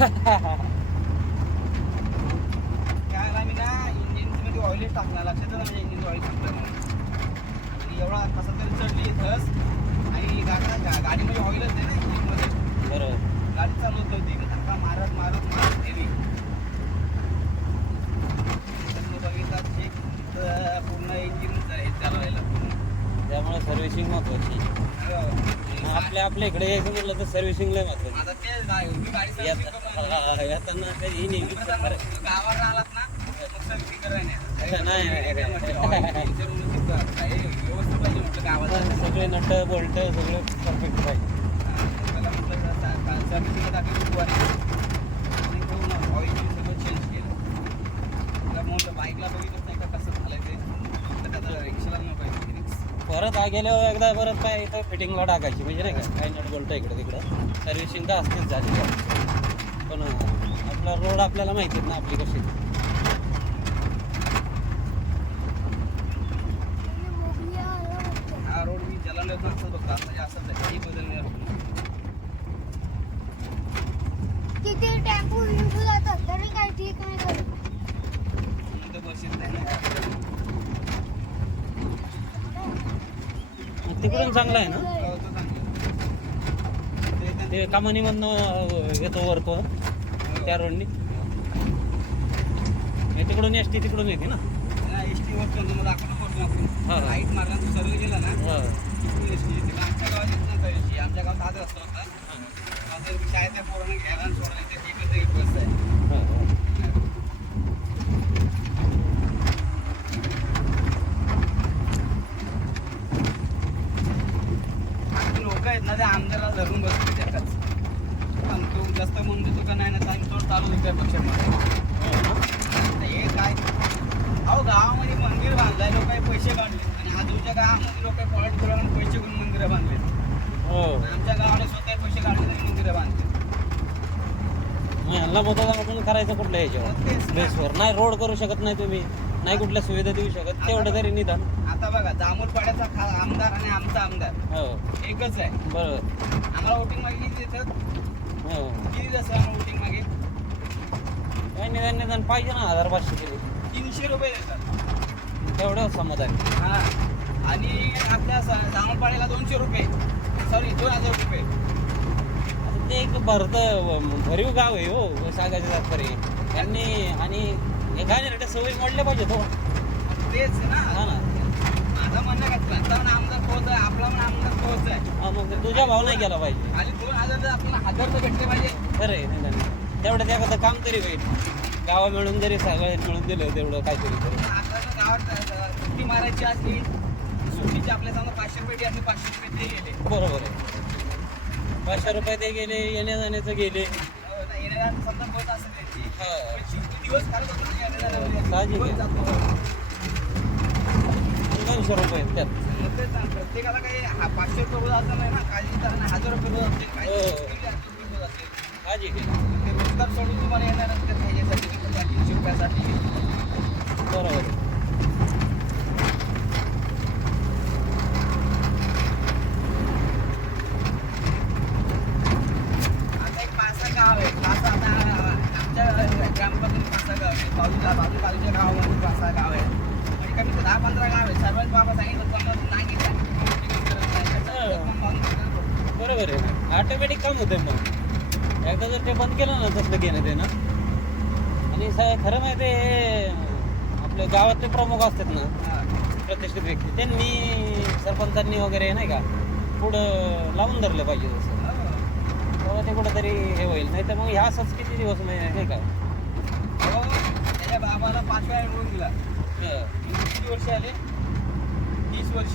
त्याला मी ना इंजिनमध्ये ऑइलच टाकणार, लक्षात ना म्हणजे इंजिन ऑइल टाकलं म्हणून. एवढा कसं तरी चढली इथंच आणि गाडीमध्ये ऑइलच आहे ना इंजिनमध्ये. बरोबर. गाडी चालवत होती धक्का मारत मारत मारत गेली. बघितलं चेक पूर्ण इंजिनच आहे चालवायला. त्यामुळे सर्व्हिसिंग महत्वाची. आपल्या इकडे यायचं म्हटलं तर सर्व्हिसिंग लय महत्वाची. आता ते गाडी येताना काही नाही गावाला आलात ना सर्व्हिसिंग करायला नाही व्यवस्थित पाहिजे म्हटलं गावाला. सगळे नट बोल्ट सगळं परफेक्ट पाहिजे. त्याला म्हटलं सर्व्हिसिंग टाकली ऑइल सगळं चेंज केलं. तुला म्हटलं बाईकला बघितच नाही का कसं झालं ते, तर त्याचा रिक्षाला नाही पाहिजे. परत गेल्यावर एकदा परत काय इथं फिटिंगला टाकायची म्हणजे नाही का, काही नट बोल्ट इकडे तिकडं सर्व्हिसिंग तर असतेच झाली. पण आपला रोड आपल्याला माहितीच ना आपली कशी. हा रोड मी जलांडर असं बघतो म्हणजे असंच आहे, काही बदलणार तिथे टेम्पो विम्पो जातात तरी काही ठीक नाही करत. म्हणून तर बस येत नाही ना. तिकडून चांगलं आहे ना हो, तो चांगलं. ते कामानीमधनं येतो वरतो त्या रोडनी. तिकडून एस टी तिकडून येते ना. एस टी वर चंद्र दाखवलं करतो आपण. हा. लाईट मारला तू सर्व गेला ना हा. तिकडून एस टी येते. पण आमच्या गावात येत नव्हता एस टी. आमच्या गावात हाच रस्ता होता. आता शाळेच्या पोरांना घ्यायला आणि सोडायला ते एकच एक बस आहे. लोक आहेत ना ते आमदारला धरून बसले त्याच्याच. पण तू जास्त म्हणून देतो का नाही ना टाइम तो चालू होत्या पक्षामध्ये. हे काय अहो गावामध्ये मंदिर बांधलाय, लोकांनी पैसे काढले आणि आजूच्या गावामध्ये लोक पॉईंट करून पैसे घेऊन मंदिरं बांधले. हो. आमच्या गावाने स्वतः पैसे काढले आणि मंदिरं बांधले. ह्यांना मतदान आपण करायचं कुठल्या याच्यावर तेच ना. बेसवर नाही. रोड करू शकत नाही तुम्ही, नाही कुठल्या सुविधा देऊ शकत, तेवढं तरी निदान. आता बघा जांभूळपाड्याचा आमदार आणि आमचा आमदार हो एकच आहे. बरोबर. आम्हाला वोटिंग मागे किती देतात, हो किती देतात आम्हाला वोटिंग मागे? काय निदान पाहिजे ना 1500 तरी. 300 रुपये देतात. तेवढं समाधान. हा आणि आपल्या जांभूळपाड्याला 200 रुपये, सॉरी 2000 रुपये. आता ते एक भरीव गाव आहे हो सांगायचं तात्पर्य. त्यांनी आणि हे काय नाही सवयी मोडल्या पाहिजे तो. तेच ना. हा ना. माझं म्हणणं काय त्यांचा पण आमदार तोच आहे, आपला पण आमदार तोच आहे. हा मग तुझ्या भाव नाही गेला पाहिजे. आणि 2000 जर आपल्याला 1000 तर भेटले पाहिजे. खरं आहे निदान तेवढं त्याचं काम तरी होईल. गावा मिळून जरी सगळं मिळून दिलं तेवढं काहीतरी तरी. आपल्याला गावात सुट्टी मारायची असली, सुट्टीची आपल्या समजा 500 रुपये असले, 500 रुपये ते गेले. बरोबर आहे. 500 रुपये ते गेले, येण्या जाण्याचं गेले. येणाऱ्या समजा बस असेल त्यांची. हा. पण शेवटी दिवस काढत होतो ना येणाऱ्या साहजिक दिवस आहे. जातो. 200 रुपये त्यात. मग तेच ना, प्रत्येकाला काही 500 रुपये रोज असं नाही ना, काही तर 1000 रुपये रोज असतील, काही हो. 1000 रुपये रोज असतील. साहजिक आहे. ते रोजगार सोडून तुम्हाला येणार असतात ह्याच्यासाठी 300 रुपयासाठी. बरोबर आहे. आता एक 5-6 गाव आहे. 5-6 आता आमच्या ग्रामपंचायत 5-6 गाव आहे. बाजूच्या गावामध्ये 5-6 गाव आहे. आणि कमी 10-15 गाव आहे. सर्वांनी बाबा सांगितलं समजा नाही गेलं बरोबर आहे. ऑटोमॅटिक काम होतं मग. एकदा जर ते बंद केलं ना तसलं घेणं ते ना. आणि खरं माहिती आहे आपल्या गावातले प्रमुख असतात ना प्रतिष्ठित व्यक्ती, त्यांनी सरपंचांनी वगैरे नाही का पुढं लावून धरलं पाहिजे तसं. तेव्हा ते कुठंतरी हे होईल. नाही तर मग ह्या असंच किती दिवस नाही का. त्याच्या बाबाला 5 वेळा निवडून दिला. किती वर्ष आले? 30 वर्ष.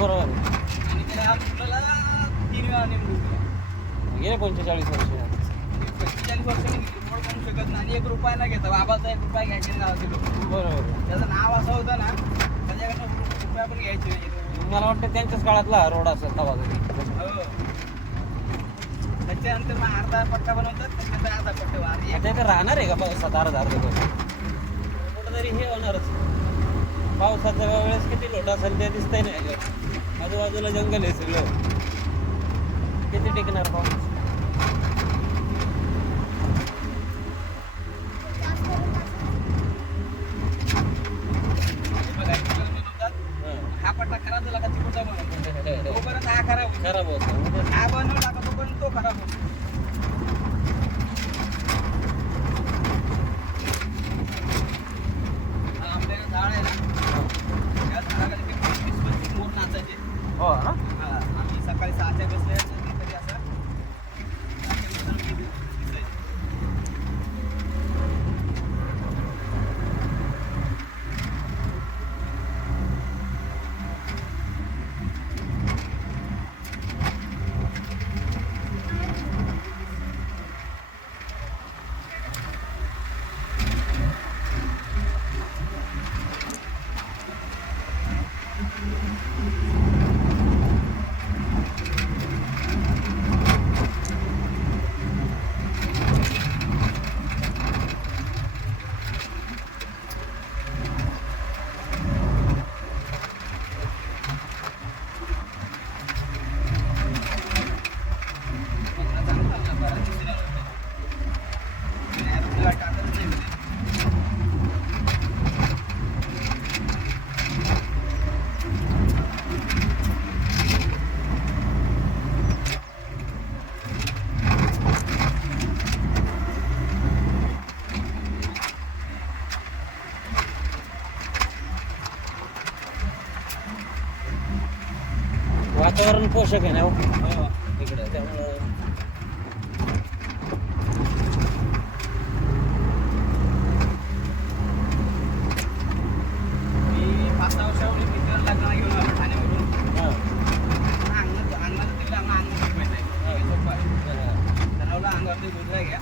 बरोबर. आणि त्याला मुलाला 3 वेळा निवडून दिला. गेले 45 वर्ष. 45 वर्षांनी निवड करू शकत नाही. आणि 1 रुपया न घेता बाबाचा 1 रुपया घ्यायचे गावातील लोक. बरोबर. त्याचं नाव असं होतं ना, त्याच्याकडनं रुपया पण घ्यायचे. मला वाटतं त्यांच्याच काळातला रोड असेल तवा तरी. हो. त्याच्यानंतर मग अर्धा पट्टा बनवतात, त्याच्यानंतर अर्धा पट्टा आता इथे राहणार आहे का पावसात अर्धा कुठंतरी हे होणारच. पावसाच्या वेळेस किती लोट असेल ते दिसतंय नाही. आजूबाजूला जंगल आहे सगळं. किती टिकणार पाऊस. हा खराब होतो. खराब होतो म्हणजे हा बनवला का तो पण तो खराब होतो. हा आपल्या झाड आहे ना, त्या झाडाखाली ते 20-25 मोर नाचायचे. हो ना हा, आम्ही सकाळी 6च्या बसले तरी असं दिसायचं. वातावरण पोषक आहे ना हो इकडे त्यामुळं मी 5-6 वर्षापूर्वी मित्राला लग्नाला घेऊन आलो ठाण्यावरून. हां अंगाचं तेल अंगावर शिकवायचं आहे. सोपं आहे. ठरवलं अंगावर ते गुजरा घ्या.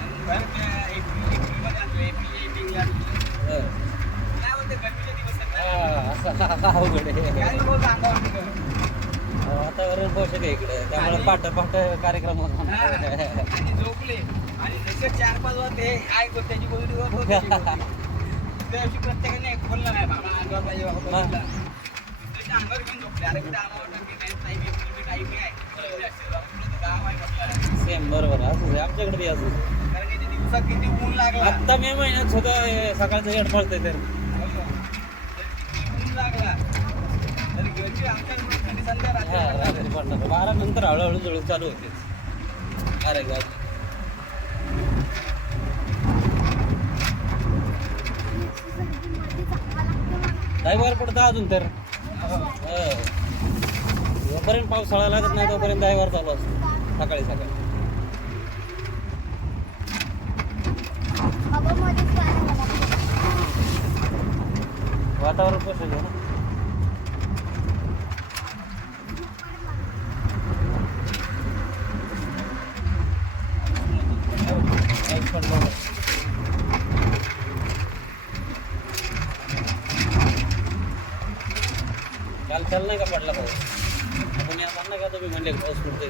आणि बाहेर ते एप्रिलमध्ये आणलं. एप्रिल आणलं. काय बोलते गरमीचे दिवस आहेत ना. अवघड आहे काय लोक अंगावर करू. वातावरण पोषक आहे इकडे त्यामुळे पाठ कार्यक्रम होतो आणि झोपले आणि जसे 4-5 वाजता हे काय करतो त्याची गोष्टी होतो त्या दिवशी प्रत्येकाने बोललं नाही बाबा अंगावर पाहिजे बाबा बोलला. त्याच्या अंगावर घेऊन झोपले. अरे कुठे अंगावर टाकी नाही टाईम आहे गाव आहे म्हटलं. सेम बरोबर असं आहे. आमच्याकडे बी असं कारण की दिवसात किती ऊन लागला. आत्ता मे महिन्यात सुद्धा सकाळचं हेड पडतंय तर ऊन लागला तरी घरची आमच्याकडे थंडी संध्या हा रात्री पडणार 12 नंतर हळूहळू जळू चालू होते अरे गा वर पडतं अजून तर जोपर्यंत पावसाळा लागत नाही तोपर्यंत वर चालू असतो सकाळी सकाळी वातावरण पोषक आहे ना काल नाही का पडला पाऊस आपण या सांगा का तुम्ही म्हणले पाऊस पडतोय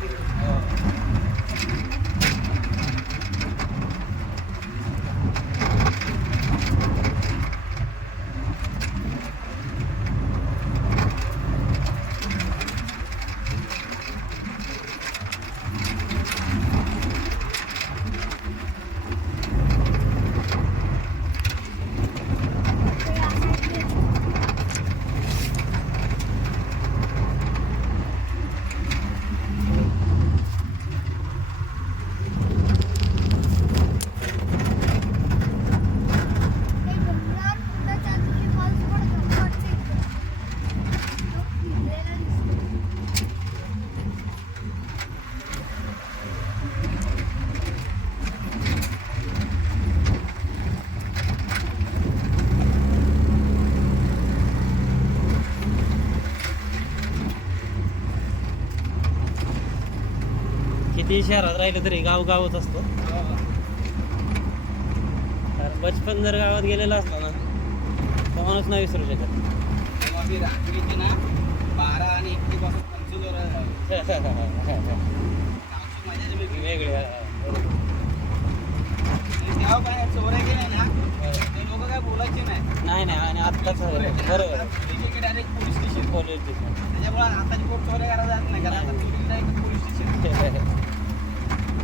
किती शहरात राहिलं तरी गाव गावच असतो कारण बचपन जर गावात गेलेला असला ना तो माणूस नाही विसरू शकत तेव्हा मी रात्रीची ना 12 आणि 1 पासून पंचोदर गावची मजाच वेगळी. वेगळे तेव्हा काय चोऱ्या गेल्या ना ते लोक काय बोलायचे नाही. नाही आणि आत्ताच बरोबर direct police station. Police station त्याच्यामुळे आताची कोण चोऱ्या करायला जात नाही कारण आता चोरी जाईल पोलीस स्टेशन.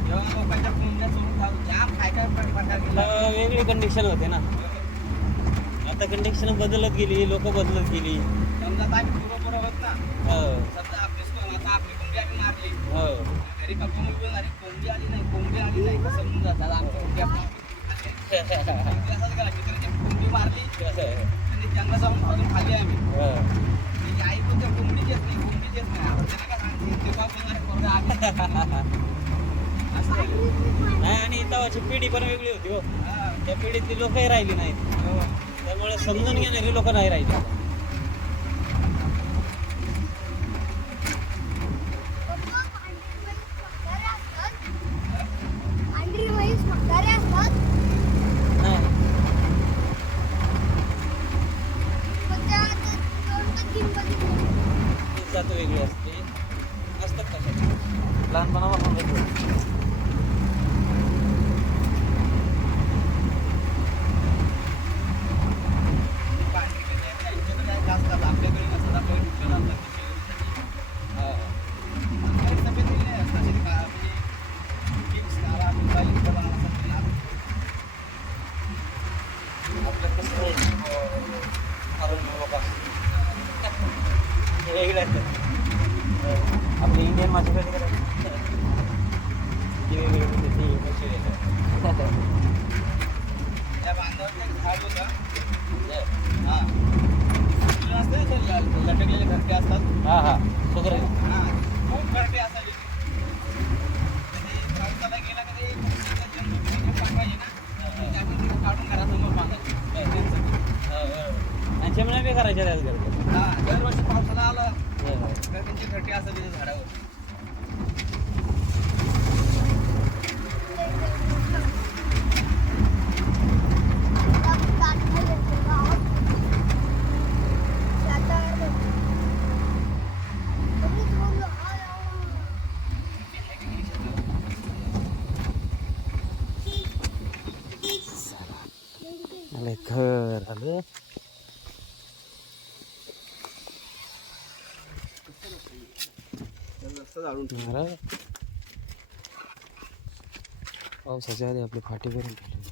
जेव्हा लोकांच्या फोनला चोरून जाऊ जाम काय काय प्रकार केला. वेगळी कंडिशन होते ना आता कंडिशन बदलत गेली लोक बदलत गेली समजा आता आम्ही बरोबर होत ना हो समजा अभ्यास करून घरी कापून उभं अरे कोंबडी आली नाही कसं म्हणून जातात आमच्या उद्या असंच करायची तर ते कोंबडी मारली आणि त्यांना जाऊन अजून खाली आहे मी ती आई पण त्या कोंबडीच येत नाही आता त्यांना काय सांगते तेव्हा पण असं झालं. नाही आणि तेव्हाची पिढी पण वेगळी होती हो. त्या पिढीतली लोकही राहिली नाहीत त्यामुळे समजून घेणारी लोक नाही राहिली पांढरी म्हैस म्हातारे असतात नाही. पण त्या ती जात वेगळी असते असतात कशा लहानपणापासून वेगळी. पांढरी कधी आहे त्यांच्याकडे काय जास्त आपल्याकडे नसतात आपल्याकडे कुठं नसतात आपल्याकडे सफेद नाही असतात अशी म्हणजे फिक्स काळा पिवळा इतकं बनवतात ते नाव. आपलं कसं अरुण बाबा वेगळे असतात आपले इंडियन मासे कधी करायचे वेगवेगळे ते कसे वेगळे त्या बांधावरचं एक झाड होतं हां तुला असतं ना ते लटकलेले घरटे असतात हां हां सुगर हां खूप घरटे असायचे ते पावसाला गेला का ते कोणत्याचा जन्म तिथे पाठवायचे ना त्यामुळे ते काढून घरासमोर बांधायचे आणि चिमण्या बी करायच्या त्याच घरचे हां दरवर्षी पावसाला आला तर त्यांची घरटे असायचे त्या झाडावर आले घर आले अरे पावसाच्या आधी आपली फाटी करून ठेवली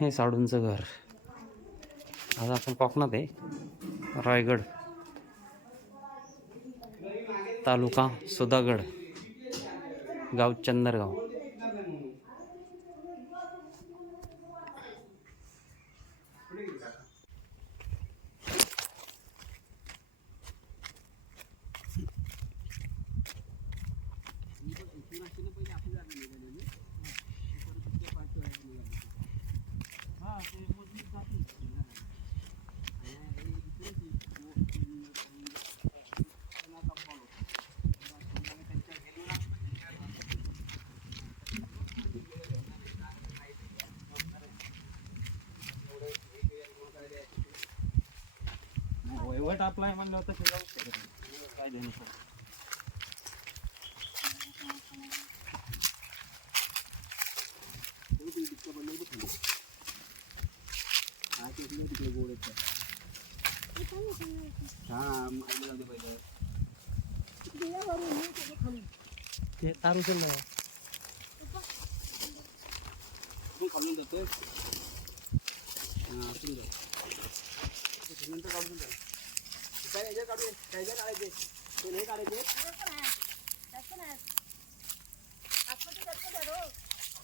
हे साडूंचं घर आज आपण कोकणात आहे रायगड तालुका सुधागड गाव चंदरगाव वैवट आपला आहे म्हणलं तसे जाऊ शकत नाही काय देण्यासाठी ते तारू चाललं खालून जातोय नंतर काढून जाईल काय याच्या काढून काय काढायचे ते नाही काढायचे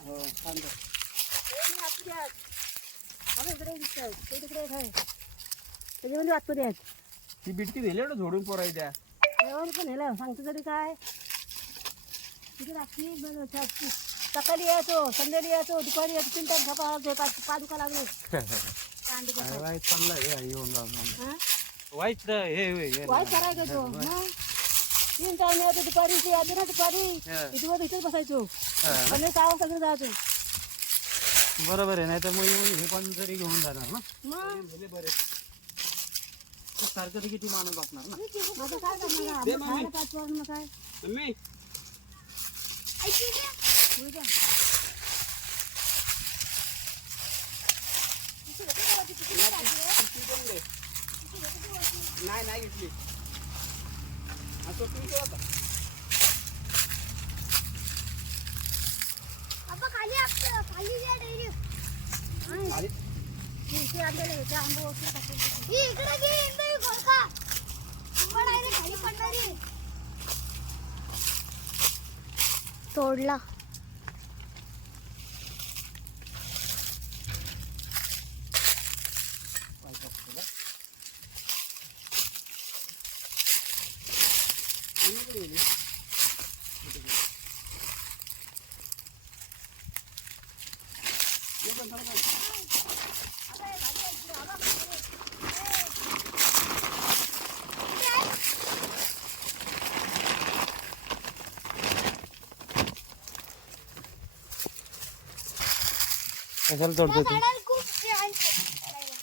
हो सांग ती बिटकी दिली ना झोडून पोरायच्या पण हेला सांगतो तरी काय तिथे रात्री सकाळी यायचो संध्याकाळी यायचो दुपारी यायचो 3 टाइम सकाळ पाच लागले वाईट चाललं हे येऊन हा? वाईट हे वाईट करायचो तो मग 3 टाइम यायचो दुपारी ते यायचो ना दुपारी दिवस इथेच बसायचो आणि 6 वाजता घरी जायचो बरोबर आहे नाही तर मग येऊन हे पण जरी घेऊन जाणार ना मग बरे सारखं किती माणूस असणार ना आता काय करणार खायला 5 वाजून काय मम्मी नाही घेतली असं तू होता लागतं खाली द्या direct. आधी ते आणलेले होते आंबे वरती टाकून. ही इकडे घे इंदवी गोरखा. आंबा direct खाली पडणार आहे. तोडला. कशाला तोडतो तू? झाडाला खूप छान पडायला.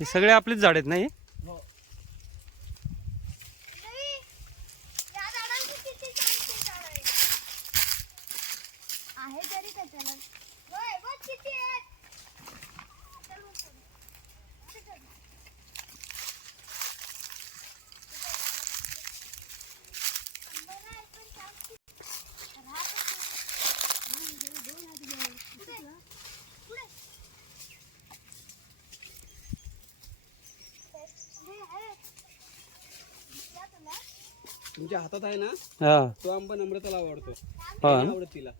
हे सगळे आपलीच झाड आहेत नाही? हो. इंदवी, या झाडाला किती छान झाड आहे. आहे तरी कशाला? होय, बघ किती आहेत. चल मग पुढे. पुढे चल. आंबा नाही, पण छान राहत असेल. पुढे. पुढे. हे आहे. या तुला. तुमच्या हातात आहे ना हा. तो आंबा नम्रताला आवडतो. हा. नाही आवडत तिला.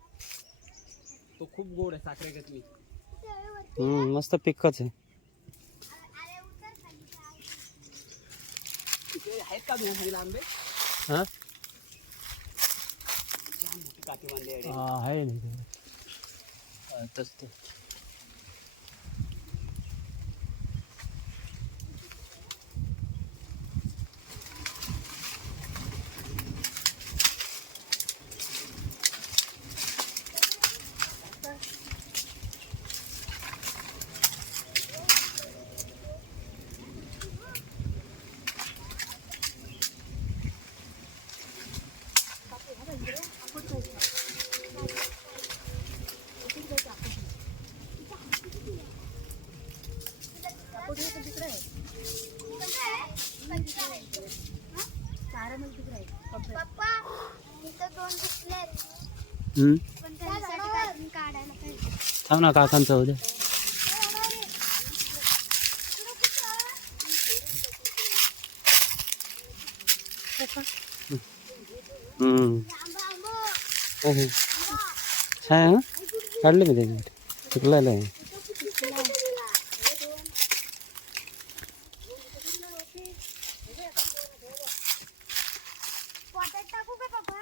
तो खूप गोड आहे साखरेगत मी. मस्त पिकच आहे. अरे उतर खाली जाऊ. तिथे आहेत का तुम्ही खाली आंबे? हा छान मोठी काठी बांधली आहे. आहे नाही तस ते. पप्पा इथं दोन दिसले हम्म. पण त्यासाठी काढून काढायला पाहिजे. थांब ना काकांचं होऊ दे. आंबा आंबो हो हो. छान आहे ना? काढले मी त्याच्यासाठी पिकलेलं आहे. पोटात टाकू का पप्पा?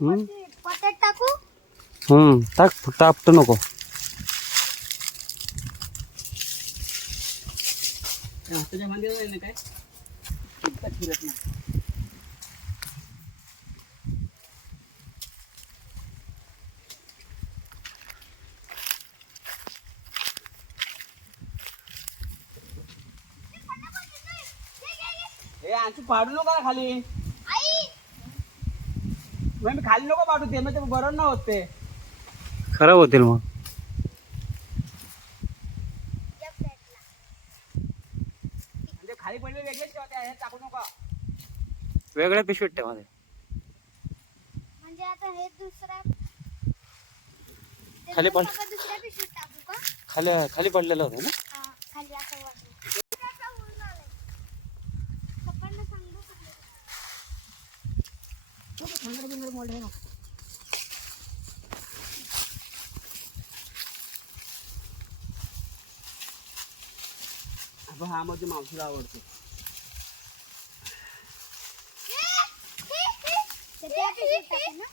हम्म. पोटात टाकू? टाक फक्त आपटू नको. तुझ्या मंदिरात आहे ना काय? इतकं फिरत नाही. हे आणखी पाडू नको ना खाली. आई मग मी खाली नको पाडू ते म्हणजे बरोबर ना होत ते. खराब होतील मग. या फ्लॅटला. म्हणजे खाली पडले वेगळेच ठेवते हे टाकू नका. वेगळ्या पिशवीत ठेवा ते. म्हणजे आता हे दुसरा खाली पड. पप्पा दुसऱ्या पिशवीत टाकू का? खाली खाली पडलेलं होतं ना. हा, खाली असं वाटलं. त्याचा ऊन आलाय. पप्पांना सांगू का? आपण हा म्हणजे मावशीला आवडतो. त्या पिशवीत टाकू ना?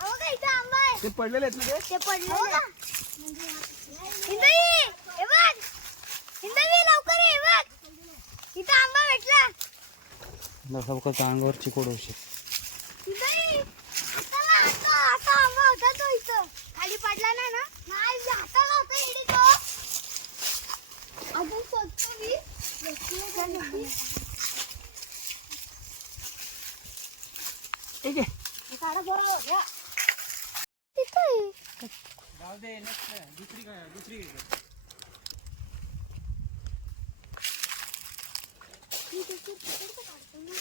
अहो का इथं आंबा आहे. ते पडलेले आहेत ना ते. ते पडलेलं आहे. हिंदवी, हे बघ. हिंदवी, लवकर ये, हे बघ. इथं आंबा भेटला. सबकाच्या अंगावर चिकोड होशी. हिंदवी, आता आंबा होता तो इथं. खाली पडला नाही ना? नाही, हाताला होता इकडे तो. अजून शोधतो मी. ठीक आहे काढा बरोबर या. तिथं आहे. जाऊ दे next दुसरी मी तिथं तिकडचं काढतो ना.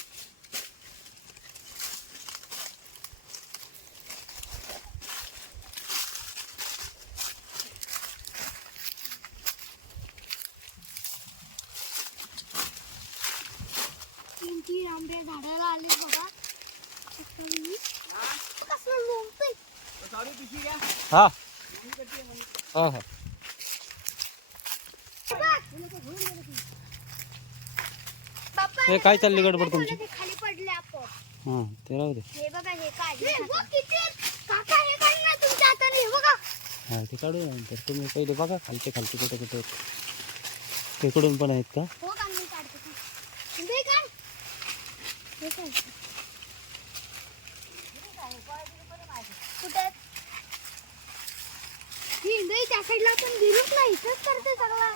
तीन आंबे झाडाला आले बघा. कसलं लोंबतंय. चालू पिशवी घ्या. हा हा हा बाप्पा, हे काय चालली गडबड तुमची? ते खाली पडले आपण. हां ते राहू दे. हे बघा हे काढले काका हे काढ ना तुमच्या हाताने. हे बघा हा ते काढू नंतर. तुम्ही पहिले बघा खालचे कुठे कुठे तिकडून पण आहेत का? हो का मी काढते. हे काढ. हे काढ. कुठे ही इंदई त्या साईडला पण गिरूच नाही. इथंच करते सगळं.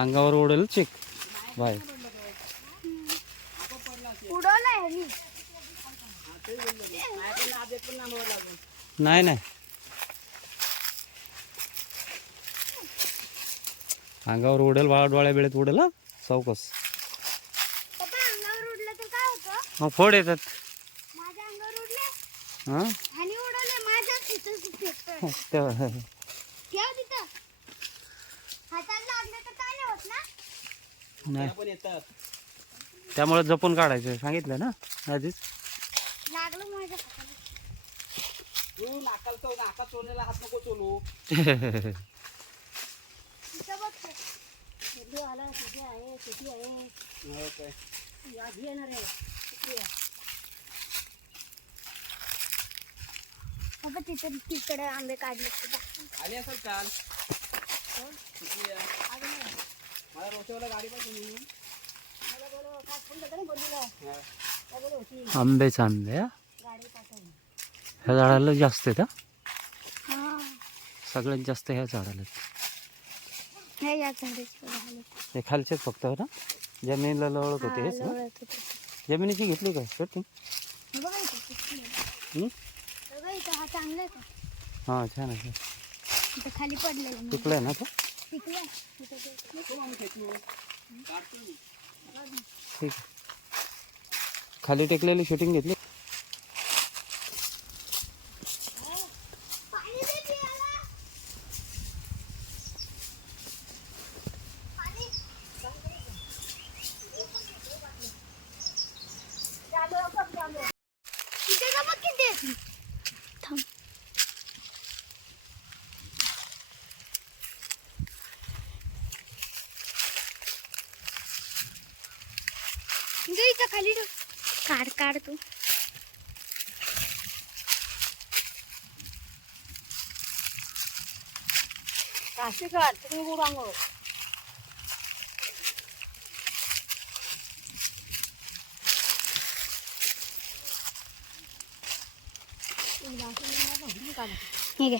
अंगावर ओढेल चिक बाय. उडवलंय ह्यानी. नाही नाही अंगावर उडेल डोळ्या वेळेत उडेल. हा चौकस पप्पा अंगावर उडलं तर काय होतं. मग फोड येतात. माझ्या अंगावर उडले. हां ह्यानी उडवले माझ्या तिथं फेकतोय. ते- ठेव तिथं. हाताला लागलं तर काय नाही होत ना. नाही पण येतात. त्यामुळे जपून काढायचं सांगितलं ना आधीच. लागलं माझ्या हाताला. तू नाकात चोरलेला हात नको चोलू. तिथं बघ ते. शेती आला शेती आहे शेती आहे. हो काय. ही आधी येणार आहे. शेती आहे. बाबा तिकडे आंबे काढले सुद्धा. आली असेल काल. किती आहे? मला रोशेवाला गाडी पाहिजे म्हणून. मला बोलव काय फोन करता नाही बोललेलं. हा. काय बोलव होती आंबेच आंबे हा? गाडी पाठवून. ह्या झाडाला जास्त आहेत हा? हा सगळ्यात जास्त ह्या झाडाला आहेत. हे या झाडाचे झाले. हे खालचेच फक्त ना जमिनीला लवळत होते हेच ना? लोळत होते. जमिनीची घेतली काय सर तुम्ही? हे बघा इथं किती आहे. हं? बघा इथं हा चांगला आहे का. हां छान आहे. इथं खाली पडलेलं पिकलाय ना तो? पिकलं. इथं ते. नको आम्ही फेकू. काढतो मी. ठीक आहे. खाली टेकलेली शूटिंग घेतली. पाणी दे पियाला. पाणी. इथे का बघ किती आहेत. थांब. इथं खाली ठेव. काढ तू. काशी काढ तुम्ही गुड अंगो. हे घे.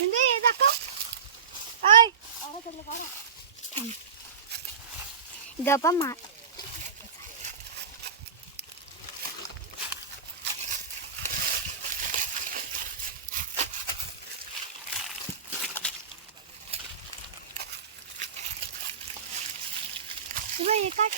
हे दाखव. ऐ गप्पा मार. हे काढ.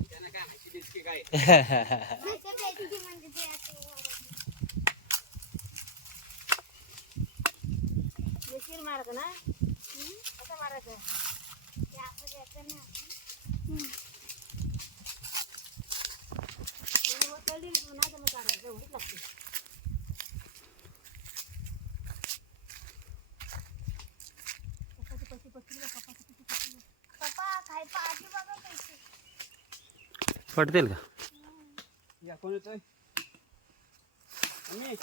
त्यांना काय हायची दिसते काय. माझ्या बेटी म्हणजे ते असं देखील मारायचं ना कसं मारायचं. ते असं द्यायचं ना. तळली नाही तर मग काढायचं एवढीच लागते. पप्पा काय पाठी बघा पैसे. पडतील का? या कोण येतोय? आम्ही.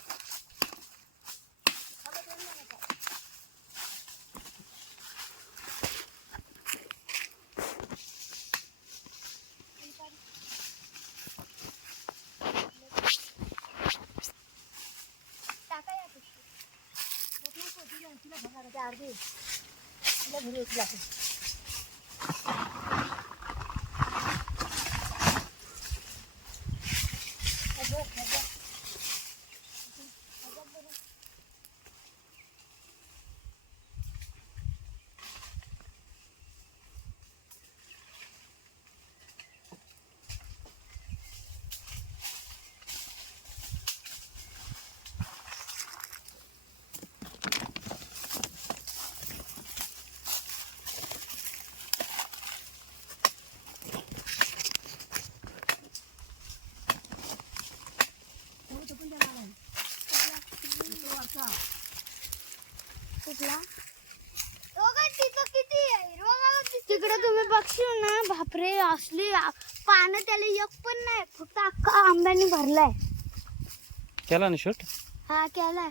अर्धी तिला घरी येते आपण. कुठला तिकडे तुम्ही बघशील ना, बापरे असली पानं, त्याला एक पण नाही, फक्त अख्खा आंब्याने भरलाय. केला ना शूट. हा केलाय.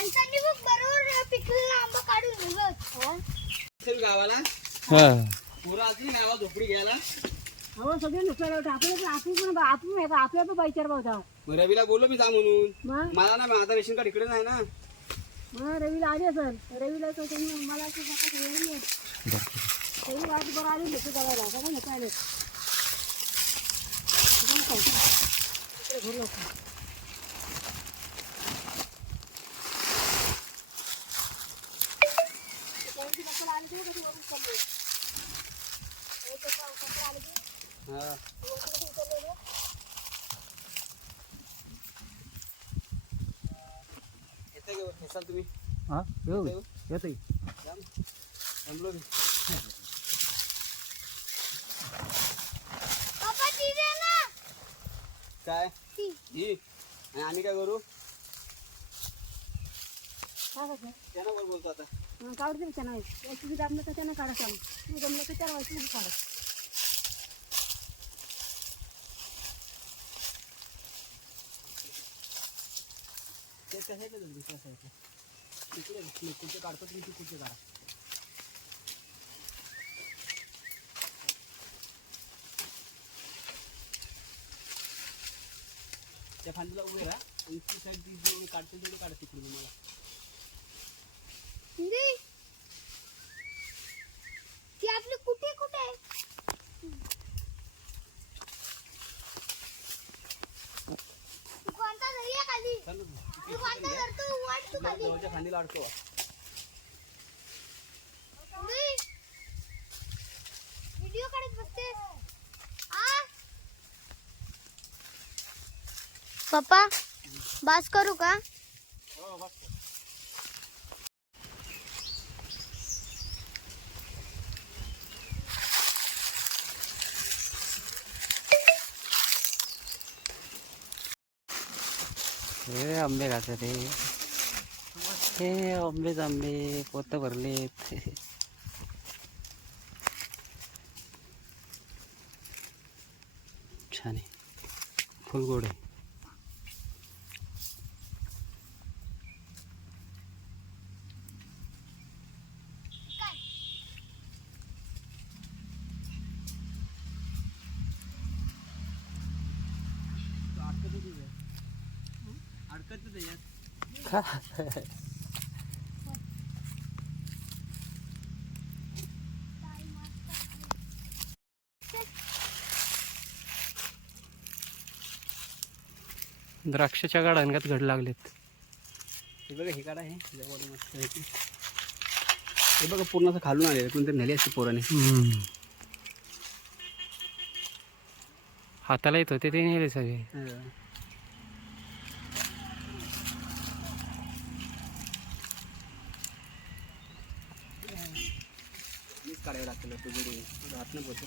माणसांनी बघ बरोबर पिकलेला आंबा काढून दिलं गावाला हा पुरा अजून गावात झोपडी घ्यायला. हो सगळे नुकसान होतं. आपल्या पण बाईचार होता. रवीला बोललो मी जा म्हणून. मग मला ना माझा रेशन कार्ड इकडे नाही ना. रवीला आली असेल. रवीला तर त्यांनी मला असं सांगत नाही. रवी आज बरं आली भेटू करायला सगळं नको आले. घरी होतं. हा येता तुम्ही हा येतोय. थांबलो मी. पप्पा ती दे ना. काय ती ही आणि आम्ही काय करू? काय करतो? त्यांना वर बोलतो आता. काढते मी त्यांना. तुम्ही जमलं तर त्यांना काढा सांग. तुम्ही जमलं तर 4 वाजता काढा. ते कशाला दुसऱ्या साईडला तिकडे कुठे काढतो तुम्ही, ती कुठे काढा. त्या फांदीला उभे राहा आणि ती साईड ती जेवढी काढतो तेवढी काढा तिकडे मला. दे. ती आपली कुठे कुठे आहे? तू कोणता घरी आहे खाली? चालू दे. तू कोणता करतो? वाट तू खाली. जवळच्या फांदीला अडकव. दे. व्हिडिओ काढत बसतेस. आ? पप्पा बास करू का? हो बस. हे आंबे खातात ते. हे आंबेच आंबे पोत भरलेत. छान आहे, फुल गोड आहे. अडकत त्याच्यात. खा. द्राक्षाच्या गाडांगात घड लागलेत. हे बघा हे काढा, हे जवळ मस्त आहे की. हे बघा पूर्ण असं खालून आलेलं, कोणतरी नेली असते पोराने. हाताला येत होते ते नेले सगळे. आधीच काढायला लागतं तो व्हिडिओ राहत नाही बोलतो.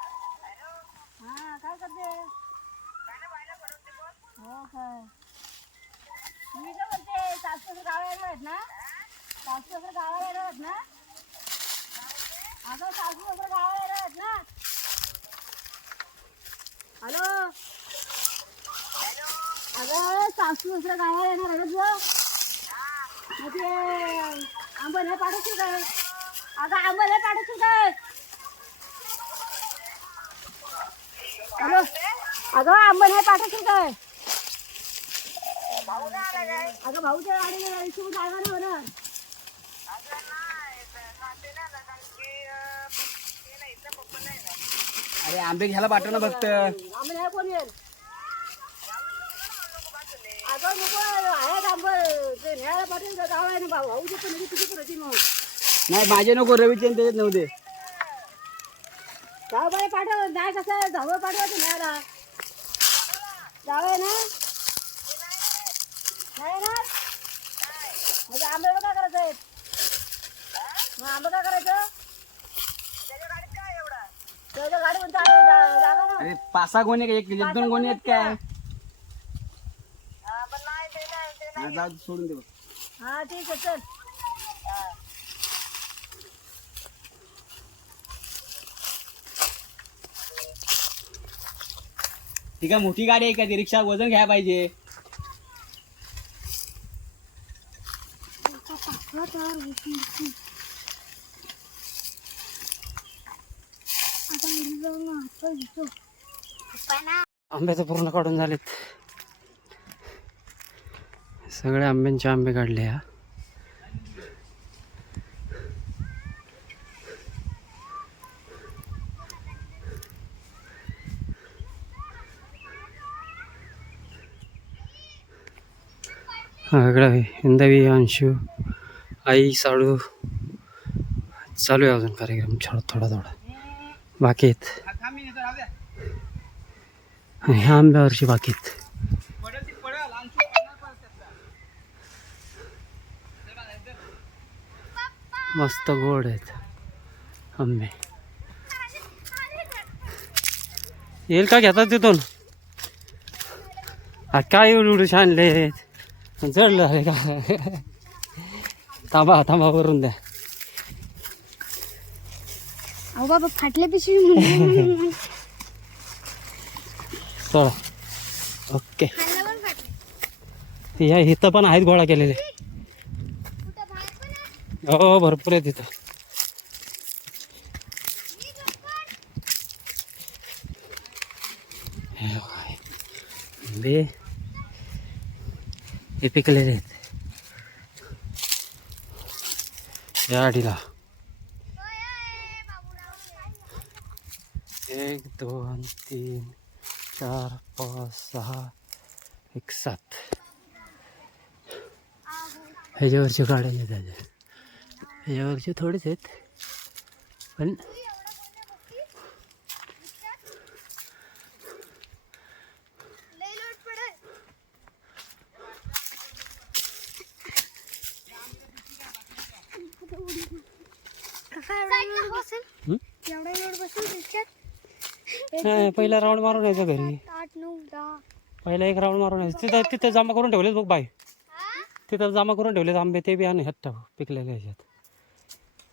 हा काय करते हो काय मी काय म्हणते सासू गावाला आहेत ना सासू गावाला आहेत ना अगं सासू गावाला आहेत ना हॅलो अगं सासू गावाला येणार आहे तुझं मग ते आंबा नाही पाठवशील काय अगं आंबा नाही पाठवशील काय हॅलो अगं आंबा नाही पाठवशील काय अगं भाऊच्या गाडीला इथून जागा नाही होणार अरे आंबे घ्यायला पाठव ना फक्त. आंबे नाही कोण येईल अगं नको आहेत आंबा ते न्यायला पाठवून गाव आहे ना भाऊचे पण तुझी पण होती मग नाही माझे नको रवीचे त्याच्यात नव्हते. जाऊ बाई पाठव नाही कसं धावं पाठवायचं न्यायला जाऊ आहे ना नाही ना म्हणजे आंब्याला काय करायचं आहे मग आंबा काय करायचं त्याच्या गाडी म्हणतो जागा ना अरे 5-6 गोणे काय 1-2 गोणे आहेत काय. हा, जाऊ सोडून दे. हा ठीक आहे चल ती काय मोठी गाडी आहे का ती रिक्षा वजन घ्यायला पाहिजे. आंबे तर पूर्ण काढून झालेत सगळे आंब्यांचे आंबे काढले हा. इकडं हिंदवी अंशू आई साडू चालू आहे अजून कार्यक्रम थोडा बाकी आहेत ह्या आंब्यावरची बाकी आहेत. मस्त गोड आहेत आंबे येईल का घेतात तिथून काय एवढे छानले जडलं अरे का थांबा वरून द्या अहो बाबा फाटले पिशवी चला ओके ते इथं पण आहेत गोळा केलेले हो भरपूर आहेत तिथं आंबे हे पिकलेले आहेत या आडीला 1 2 3 4 5 6 1 7 ह्याच्यावरचे काढायचे त्याचे ह्याच्यावरचे थोडेच आहेत पण एवढा लोड बसेल त्याच्यात पहिला राऊंड मारून यायचं घरी 8 9 10 पहिला एक राऊंड मारून यायचं तिथं जमा करून ठेवलेत बघ बाय तिथं जमा करून ठेवलेत आंबे ते बी आणि ह्यात पिकलेले ह्याच्यात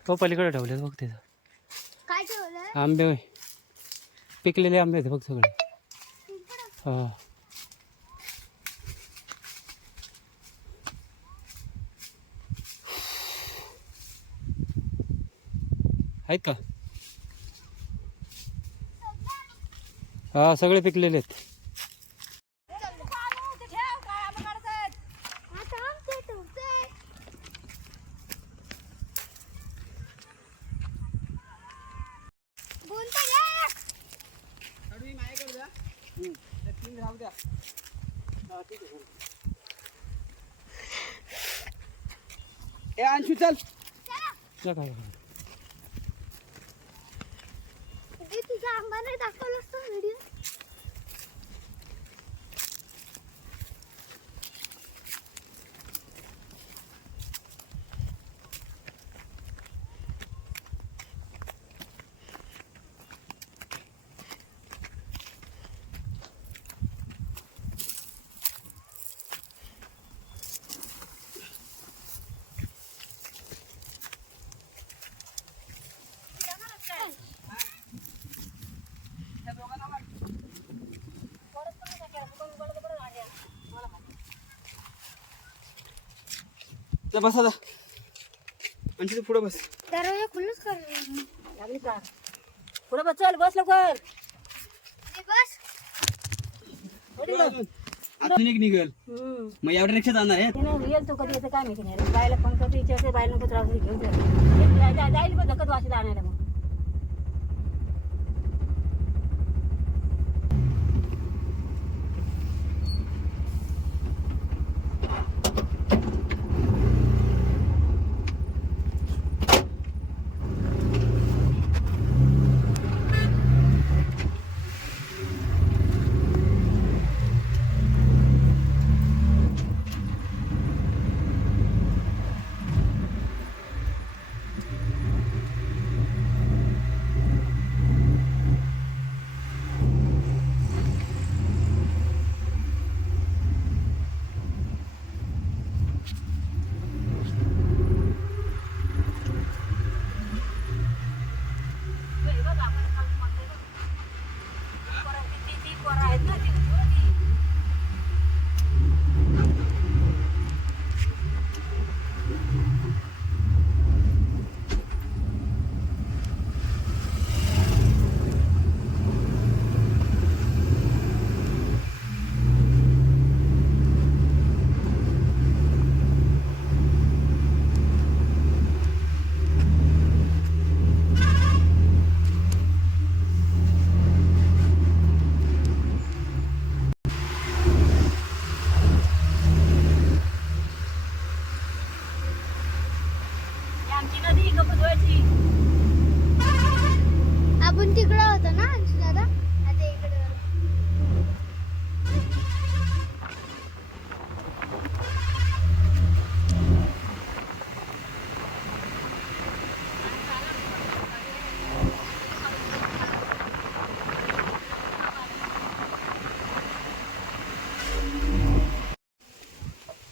तो पलीकडे ठेवलेत बघ तिथं काय ठेवलं आंबे होय पिकलेले आंबे आहेत बघ सगळे हा आहेत का हा सगळे पिकलेले आहेत ए अंशू चल काय आंबा नाही दाखवलं असतं व्हिडिओ. तर बस आता आणखी तू पुढं बस. दरवाजा खुल्लच कर. लागली का पुढे बस, चल बस लवकर. बस. अजून एक निघल मग एवढ्या रिक्षा जाणार आहे. ते नाही येईल तो कधी येतं काय माहिती नाही. बायला फोन करते विचारते, बायला नको त्रास घेऊन जाईल मग धकत वाशीला आणायला. मग आपण तिकडं होतो ना दादा. आता इकडे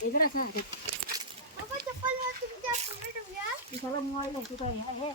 इकडे असं चप्पल तुमच्या पुढे ठेवूया. सगळं मोबाईल तू काय हे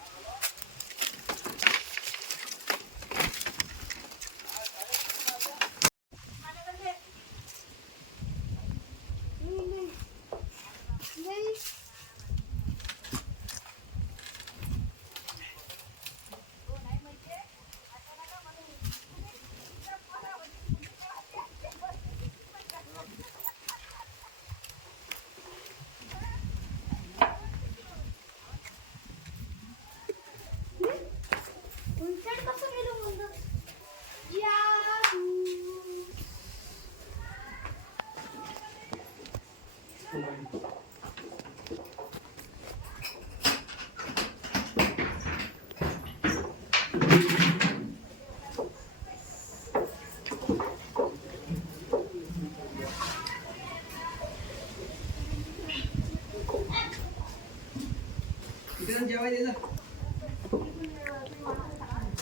जेवायला ना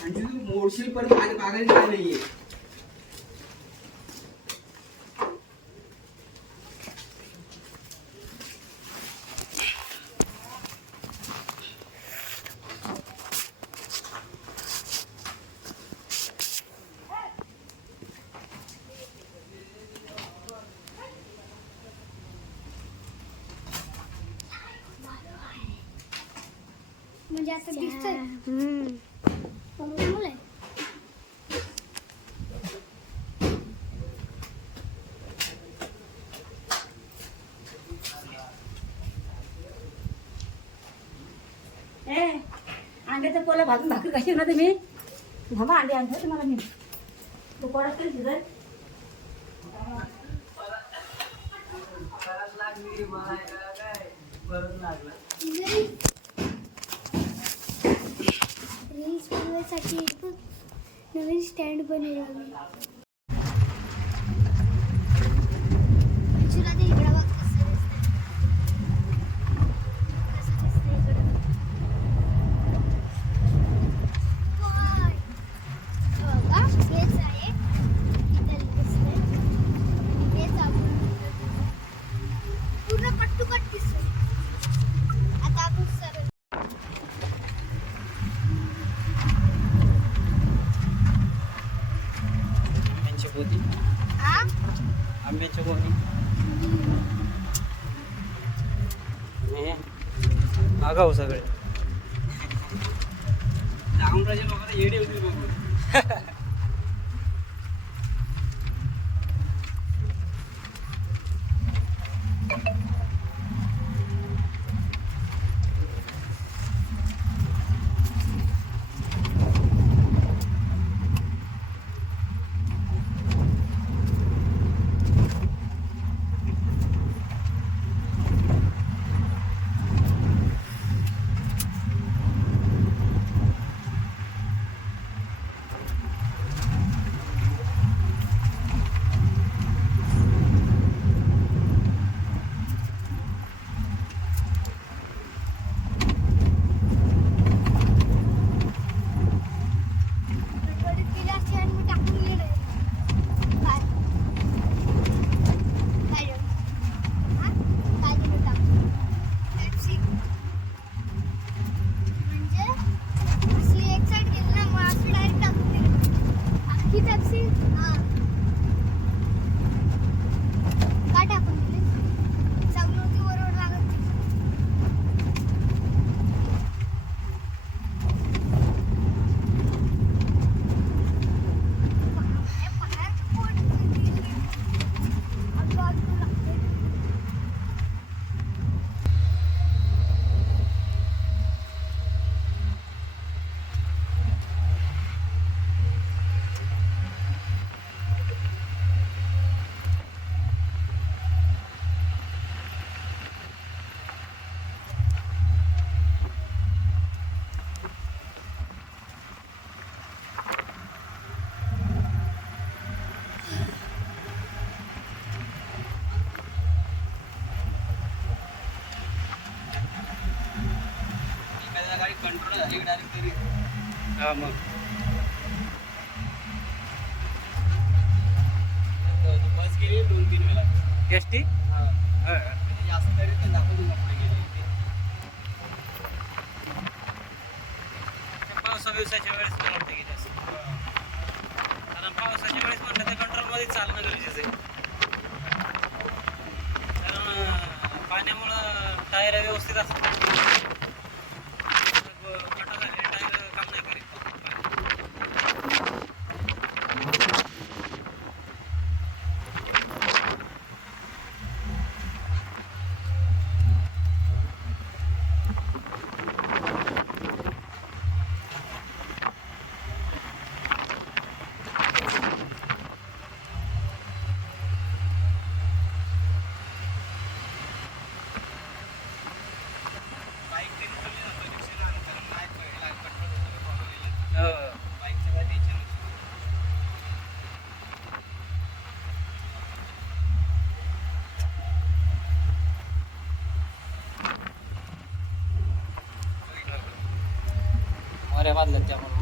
आणि तू मोडशील पण मागायला काय नाहीये. म्हणजे आता दिसतंय. अंड्याचा पोला भाजून भाकरी कशी ना तुम्ही थांबा. अंडे आणतो तुम्हाला मी. तो पोळा तरी शिजल. रील्स बनवायसाठी नवीन स्टँड बनवला मी. तुला ते इकडं बघ कसं दिसतंय. कसं दिसतंय इकडं. होय. हे बघा, हेच आहे. इथं दिसतंय. आणि हेच आपण पूर्ण कट्टुकट दिसतंय. आता आपण सरळ आंब्याची पोती, हा आंब्याची पोती आणि आगाऊ सगळे. रामराजे लोकांना येडे होती बघून. गडबडीत केली असती आणि मी टाकून गेले. काय? काय रे? हा? काय दिलं टाकून? Pepsi. म्हणजे अशी एक साईड गेली ना, मग अशी डायरेक्ट टाकून दिली. अख्खी Pepsi? हा. का टाकून दिली? चांगली होती, बरोबर लागत नाही. पायाचं पोट दिली. अगं, अगं लागते. एखाद्या गाडी कंट्रोल झाली डायरेक्ट तरी हा मग बस गेली 2-3 वेळा. एस टी म्हणजे जास्त तरी ते दाखवून मोठे गेले ते. पावसा दिवसाच्या वेळेस मला वाटतं गेली असं. कारण पावसाच्या वेळेस म्हटलं तर कंट्रोलमध्ये चालणं गरजेचं आहे. कारण पाण्यामुळं टायर व्यवस्थित असतात. फटा झालेले टायर काम नाही करीत. बाईक ते उचलली जातं रिक्षेला आणि त्याला नाही पहिला कंट्रोल वगैरे फॉलो केलं. बाईकचं काय टेन्शन नसतं. मोऱ्या बांधल्यात त्यामुळे